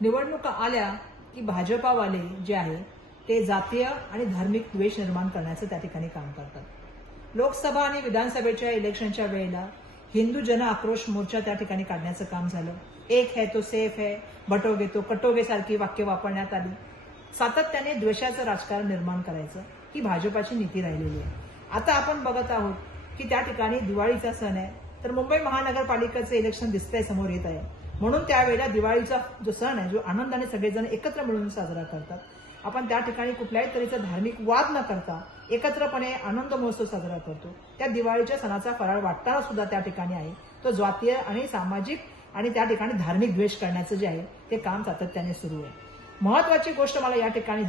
निवडणुका आल्या की भाजपावाले जे आहे ते जातीय आणि धार्मिक द्वेष निर्माण करण्याचं त्या ठिकाणी काम करतात। लोकसभा आणि विधानसभेच्या इलेक्शनच्या वेळेला हिंदू जन आक्रोश मोर्चा त्या ठिकाणी काढण्याचं काम झालं। एक है तो सेफ है, बटोगे तो कटोगे सारखी वाक्य वापरण्यात आली। सातत्याने द्वेषाचं राजकारण निर्माण करायचं ही भाजपाची नीती राहिलेली आहे। आता आपण बघत आहोत की त्या ठिकाणी दिवाळीचा सण आहे, तर मुंबई महानगरपालिकेचं इलेक्शन दिसतंय समोर येत आहे, म्हणून त्यावेळेला दिवाळीचा जो सण आहे जो आनंदाने सगळेजण एकत्र मिळून साजरा करतात, आपण त्या ठिकाणी कुठल्याही तऱ्हेचा धार्मिक वाद न करता एकत्रपणे आनंद महोत्सव साजरा करतो। त्या दिवाळीच्या सणाचा फराळ वाटताना सुद्धा त्या ठिकाणी आहे तो जातीय आणि सामाजिक आणि त्या ठिकाणी धार्मिक द्वेष करण्याचं जे आहे ते काम सातत्याने सुरू आहे। महत्वाची गोष्ट मला या ठिकाणी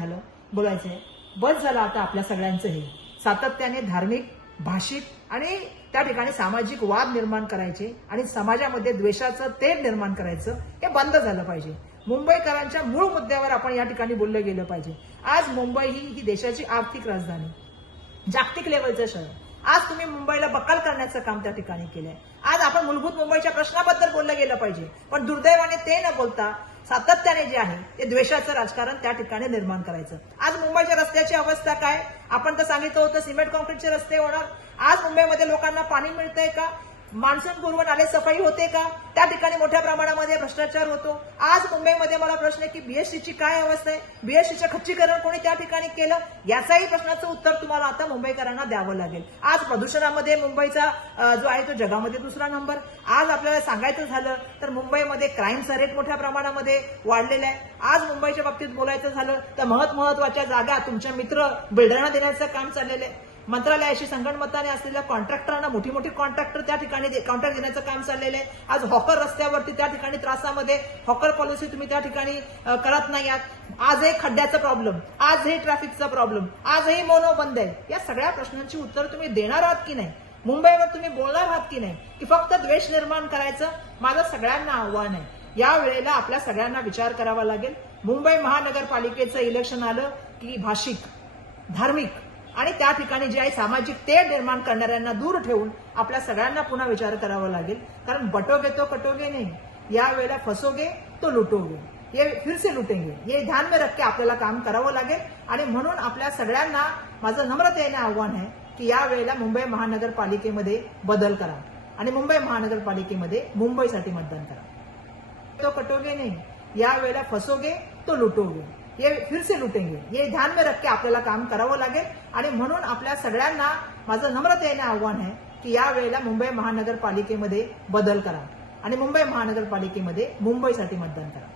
बोलायचं आहे, बस झालं आता आपल्या सगळ्यांचं हे सातत्याने धार्मिक, भाषिक आणि त्या ठिकाणी सामाजिक वाद निर्माण करायचे आणि समाजामध्ये द्वेषाचं तेढ निर्माण करायचं हे बंद झालं पाहिजे। मुंबईकरांच्या मूळ मुद्द्यावर आपण या ठिकाणी बोललं गेलं पाहिजे। आज मुंबई ही देशाची आर्थिक राजधानी, जागतिक लेवलचं शहर, आज तुम्ही मुंबईला बकाल करण्याचं काम त्या ठिकाणी केलंय। आज आपण मूलभूत मुंबईच्या प्रश्नाबद्दल बोललं गेलं पाहिजे, पण दुर्दैवाने ते न बोलता सातत्याने जे आहे ते द्वेषाचं राजकारण त्या ठिकाणी निर्माण करायचं। आज मुंबईच्या रस्त्याची अवस्था काय, आपण तर सांगितलं होतं सिमेंट कॉन्क्रीटचे रस्ते होणार। आज मुंबईमध्ये लोकांना पाणी मिळतंय का, मान्सून पूर्व नाले सफाई होते का, त्या ठिकाणी मोठ्या प्रमाणामध्ये भ्रष्टाचार होतो। आज मुंबईमध्ये मला प्रश्न आहे की बीएसटीची काय अवस्था आहे, बीएसटीचं खच्चीकरण कोणी त्या ठिकाणी केलं, याचाही प्रश्नाचं उत्तर तुम्हाला आता मुंबईकरांना द्यावं लागेल। आज प्रदूषणामध्ये मुंबईचा जो आहे तो जगामध्ये दुसरा नंबर। आज आपल्याला सांगायचं झालं तर मुंबईमध्ये क्राईमचा रेट मोठ्या प्रमाणामध्ये वाढलेला आहे। आज मुंबईच्या बाबतीत बोलायचं झालं तर महत्वाच्या जागा तुमच्या मित्र बिल्डरांना देण्याचं काम चाललेलं आहे। मंत्रालयाशी संगणमताने असलेल्या कॉन्ट्रॅक्टरांना मोठी कॉन्ट्रॅक्टर त्या ठिकाणी कॉन्ट्रॅक्ट देण्याचं काम चाललेलं आहे। आज हॉकर रस्त्यावरती त्या ठिकाणी त्रासामध्ये हॉकर पॉलिसी तुम्ही त्या ठिकाणी करत नाही आहात। आजही खड्ड्याचा प्रॉब्लेम, आजही ट्रॅफिकचा प्रॉब्लेम, आजही मोनो बंद आहे। या सगळ्या प्रश्नांची उत्तर तुम्ही देणार आहात की नाही, मुंबईवर तुम्ही बोलणार आहात की नाही, की फक्त द्वेष निर्माण करायचं, माझं सगळ्यांना आव्हान आहे। या वेळेला आपल्या सगळ्यांना विचार करावा लागेल। मुंबई महानगरपालिकेचं इलेक्शन आलं की भाषिक, धार्मिक आणि त्या ठिकाणी जे आहे सामाजिक तेढ निर्माण करणाऱ्यांना दूर ठेवून आपल्या सगळ्यांना पुन्हा विचार करावा लागेल, कारण बटोगे तो कटोगे नाही, या वेळेला फसोगे तो लुटोगे, ये फिर से लुटेंगे, ये ध्यान में रख के आपल्याला काम करावं लागेल। आणि म्हणून आपल्या सगळ्यांना माझं नम्रतेने आव्हान आहे की या वेळेला मुंबई महानगरपालिकेमध्ये बदल करा आणि मुंबई महानगरपालिकेमध्ये मुंबईसाठी मतदान करा। तो कटोगे नाही, या वेळेला फसोगे तो लुटोगे, ये फिर से लुटेंगे, ये ध्यान में रख के आपल्याला काम करावं लागेल। आणि म्हणून आपल्या सगळ्यांना माझं नम्रतेने आव्हान आहे की या वेळेला मुंबई महानगरपालिकेमध्ये बदल करा आणि मुंबई महानगरपालिकेमध्ये मुंबईसाठी मतदान करा।